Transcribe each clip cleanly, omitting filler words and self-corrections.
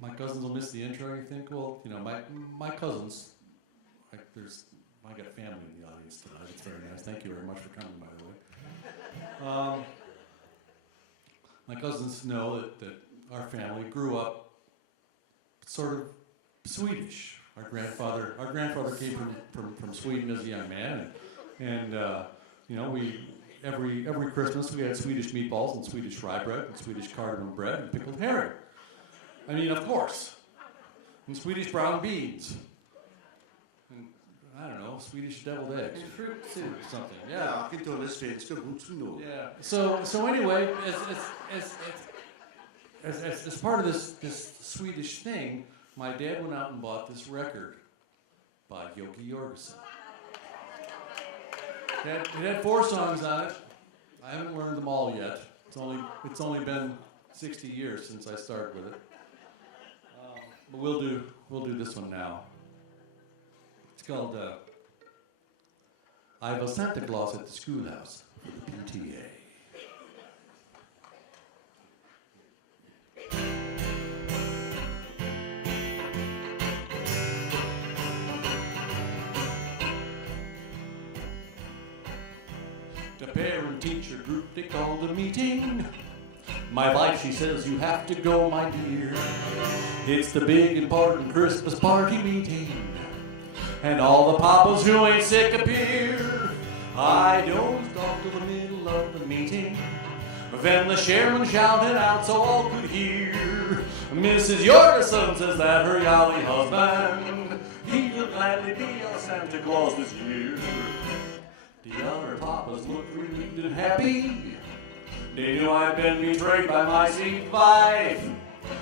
my cousins will miss the intro. You think, well, my cousins. I got family in the audience tonight. It's very nice. Thank you very much for coming, by the way. My cousins know that our family grew up sort of Swedish. Our grandfather came from Sweden as a young man, and we every Christmas we had Swedish meatballs and Swedish rye bread and Swedish cardamom bread and pickled herring. I mean, of course, and Swedish brown beans. I don't know, Swedish deviled eggs. And fruit soup. Or something, yeah. Jag kan inte hålla svenska gut som nå. Yeah. So anyway, as part of this Swedish thing, my dad went out and bought this record by Yogi Jorgensen. It had 4 songs on it. I haven't learned them all yet. It's only been 60 years since I started with it. But we'll do this one now. It's called I Was Santa Claus at the Schoolhouse for the PTA. The parent-teacher group, they called a meeting. My wife, she says, you have to go, my dear. It's the big important Christmas party meeting. And all the papas who ain't sick appear. I dozed off to the middle of the meeting. Then the chairman shouted out so all could hear. Mrs. Jorgensen says that her jolly husband, he will gladly be our Santa Claus this year. The other papas looked relieved and happy. They knew I'd been betrayed by my sweet wife.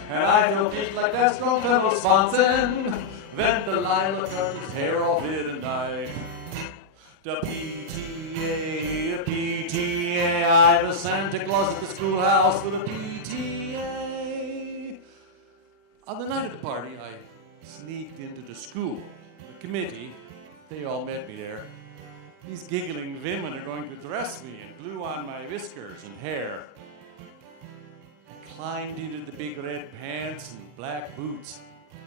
And I felt just like that strong fellow Swanson. Then Delilah cut his hair off it and died. The PTA, I was Santa Claus at the schoolhouse for the PTA. On the night of the party, I sneaked into the school. The committee, they all met me there. These giggling women are going to dress me and glue on my whiskers and hair. I climbed into the big red pants and black boots.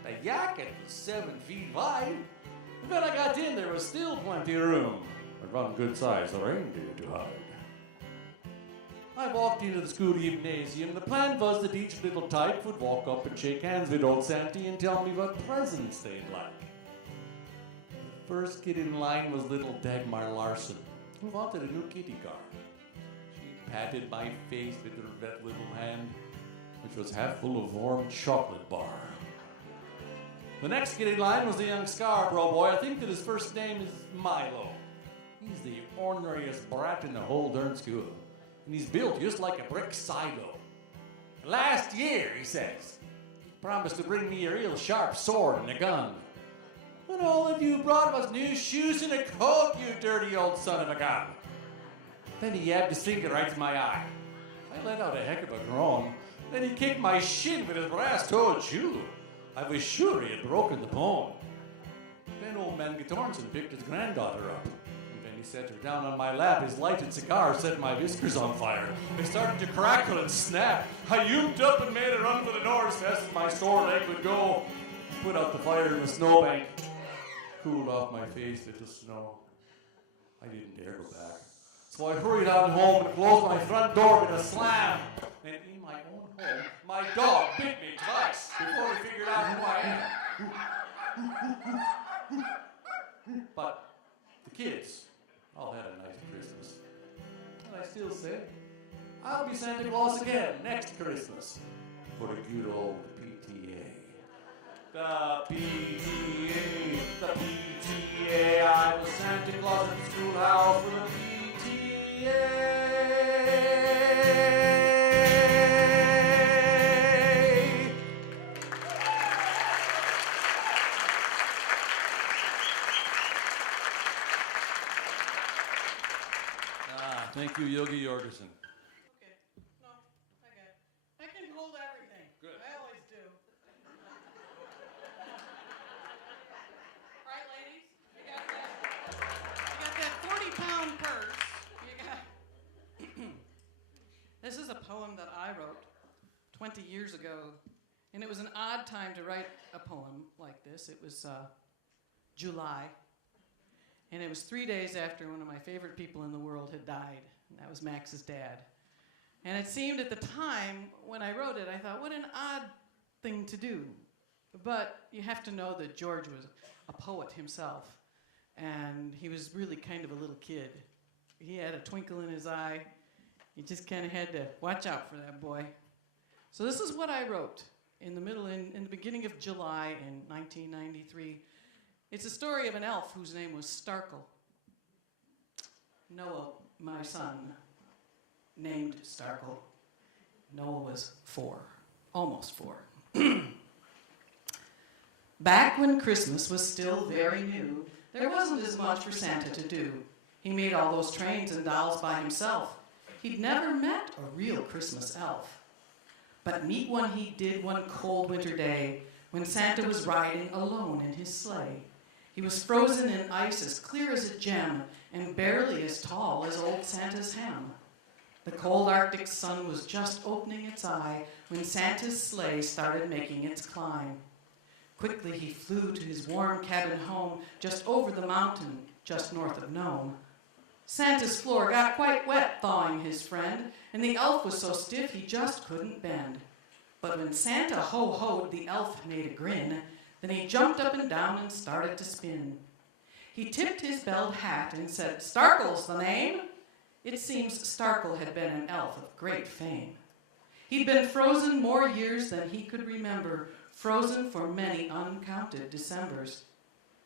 The jacket was 7 feet wide. And when I got in, there was still plenty of room. But one good size reindeer to hide. I walked into the school gymnasium. The plan was that each little type would walk up and shake hands with old Santy and tell me what presents they'd like. The first kid in line was little Dagmar Larson, who wanted a new kitty car. She patted my face with her red little hand, which was half full of warm chocolate bar. The next kid in line was the young Scarborough boy. I think that his first name is Milo. He's the orneriest brat in the whole darn school. And he's built just like a brick silo. Last year, he says, he promised to bring me a real sharp sword and a gun. But all that you brought was new shoes and a coat, you dirty old son of a gun. Then he yabbed his finger right in my eye. I let out a heck of a groan. Then he kicked my shin with his brass-toed shoe. I was sure he had broken the bone. Then old man Gatornson picked his granddaughter up. And then he set her down on my lap. His lighted cigar set my whiskers on fire. They started to crackle and snap. I yooped up and made a run for the door as fast as my sore leg would go. Put out the fire in the snowbank. Cooled off my face with the snow. I didn't dare go back. So I hurried on home and closed my front door with a slam. And in my own home, my dog bit me twice before he figured out who I am. But the kids all had a nice Christmas. And I still say, I'll be Santa Claus again next Christmas for the good old PTA. The PTA, I was Santa Claus at the schoolhouse for the PTA. Thank you, Yogi Jorgensen. Okay. No, I got it. I can hold everything. Good. I always do. Right, ladies? You got that 40-pound purse. You got This is a poem that I wrote 20 years ago And it was an odd time to write a poem like this. It was July. And it was 3 days after one of my favorite people in the world had died. And that was Max's dad. And it seemed at the time when I wrote it, I thought, what an odd thing to do. But you have to know that George was a poet himself. And he was really kind of a little kid. He had a twinkle in his eye. You just kind of had to watch out for that boy. So this is what I wrote in the beginning of July in 1993. It's a story of an elf whose name was Starkle. Noah, my son, named Starkle. Noah was 4, almost 4. Back when Christmas was still very new, there wasn't as much for Santa to do. He made all those trains and dolls by himself. He'd never met a real Christmas elf. But meet one he did one cold winter day when Santa was riding alone in his sleigh. He was frozen in ice as clear as a gem and barely as tall as old Santa's hem. The cold Arctic sun was just opening its eye when Santa's sleigh started making its climb. Quickly he flew to his warm cabin home just over the mountain, just north of Nome. Santa's floor got quite wet thawing his friend, and the elf was so stiff he just couldn't bend. But when Santa ho-hoed, the elf made a grin. Then he jumped up and down and started to spin. He tipped his belled hat and said, "Starkle's the name." It seems Starkle had been an elf of great fame. He'd been frozen more years than he could remember, frozen for many uncounted Decembers.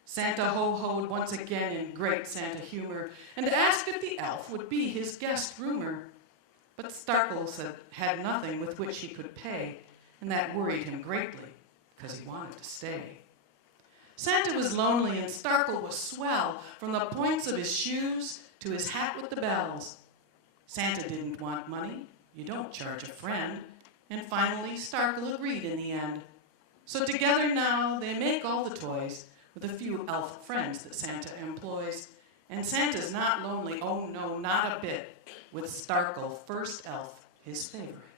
Santa ho-hoed once again in great Santa humor and asked if the elf would be his guest roomer. But Starkle had nothing with which he could pay, and that worried him greatly, because he wanted to stay. Santa was lonely and Starkle was swell, from the points of his shoes to his hat with the bells. Santa didn't want money, you don't charge a friend, and finally Starkle agreed in the end. So together now they make all the toys, with a few elf friends that Santa employs. And Santa's not lonely, oh no, not a bit, with Starkle, first elf, his favorite.